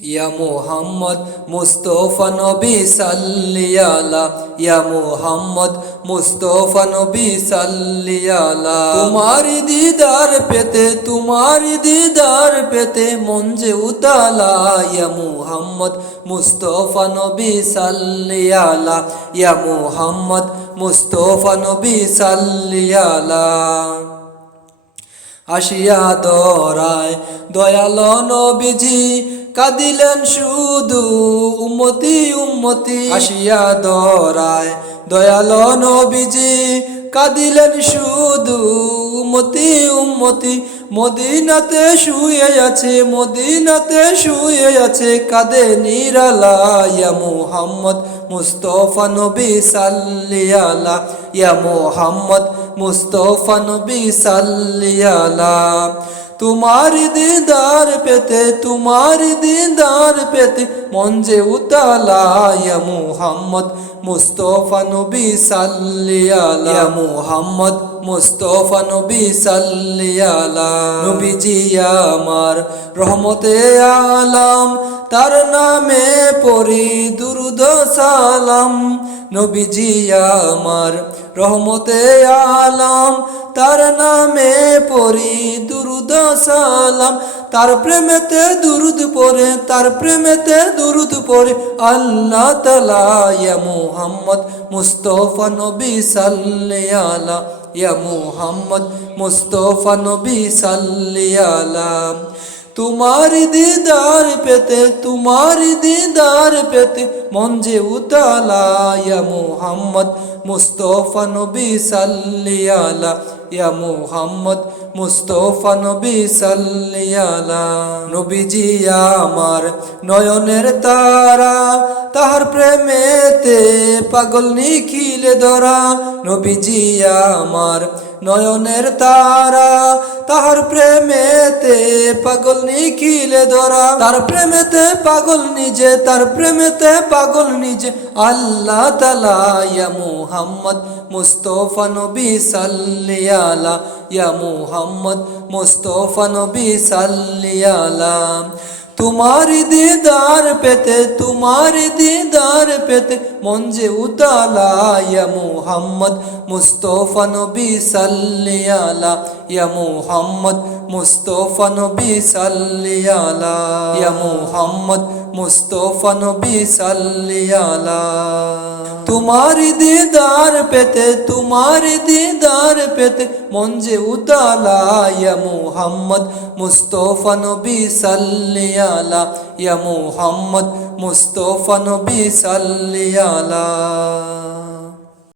ইয়া মুহাম্মদ মুস্তফা নবী সাল্লি আলা ইয়া মুহাম্মদ মুস্তফা নবী সাল্লি আলা তোমার দিদার পেতে তোমার দিদার পেতে মন যে উতালা, ইয়া মুহাম্মদ মুস্তফা নবী সাল্লি আলা ইয়া মুহাম্মদ মুস্তফা নবী সাল্লি আলা আসিয়া দরায়। দয়াল নবীজি কাঁদিলেন শুধু, উম্মতি উম্মতি। আসিয়া দরায়। দয়াল নবীজি কাঁদিলেন শুধু, উম্মতি উম্মতি। মদিনাতে শুয়ে আছে, মদিনাতে শুয়ে আছে, কাঁদে নিরালা মুহাম্মদ মুস্তফা নবী সাল্লি আলা। ইয়া মুহাম্মদ মুস্তফা নবী সাল্লি আলা তোমার দিদার পেতে, তোমার দিদার পেতে মন যে উতালা মুহাম্মদ, মুস্তফা নবী সাল্লি আলা ইয়া মুহাম্মদ, মুস্তফা নবী সাল্লি আলা নবীজি আমার রহমতে আলাম, তার নামে পড়ি দুরুদ সালাম। নবীজি আমার রহমতে আলাম, তার নামে পড়ি দুরুদ সালাম। তার প্রেমেতে দুরুদ পড়ে, তার প্রেমেতে দুরুদ পড়ে। আল্লাহ তালা মুহাম্মদ মুস্তফা নবী সাল্লি আলা, ইয়া মুহাম্মদ মুস্তফা নবী সাল্লি তোমার দিদার পেতে, তোমার দিদার পেতে, মন যে উতালা ইয়া মুহাম্মদ, মুস্তফা নবী সাল্লি আলা, ইয়া মুহাম্মদ, মুস্তফা নবী সাল্লি আলা। নবীজি আমার নয়নের তারা, তাহার প্রেমেতে পাগল নিখিলে ধরা। নবীজি আমার নয়নের তারা, তাহার প্রেমেতে পাগল নিখিলে ধরা। তার প্রেমেতে পাগল নিজে, তার প্রেমেতে পাগল নিজে। আল্লাহ তালা ইয়া মুহাম্মদ মুস্তফা নবী সাল্লি আলা। ইয়া মুহাম্মদ মুস্তফা নবী সাল্লি আলা। তোমার দিদার পেতে, তোমার দিদার পেতে, মন যে উতালা ইয়া মুহাম্মদ মুস্তফা নবী সাল্লিয়ালা ইয়া মুহাম্মদ মুস্তফা নবী সাল্লিয়ালা ইয়া মুহাম্মদ মুস্তফা নবী সাল্লি আলা। তোমার দিদার পেতে, তোমার দিদার পেতে, মন যে উতালা ইয়া মুহাম্মদ মুস্তফা নবী সাল্লি আলা ইয়া মুহাম্মদ মুস্তফা নবী সাল্লি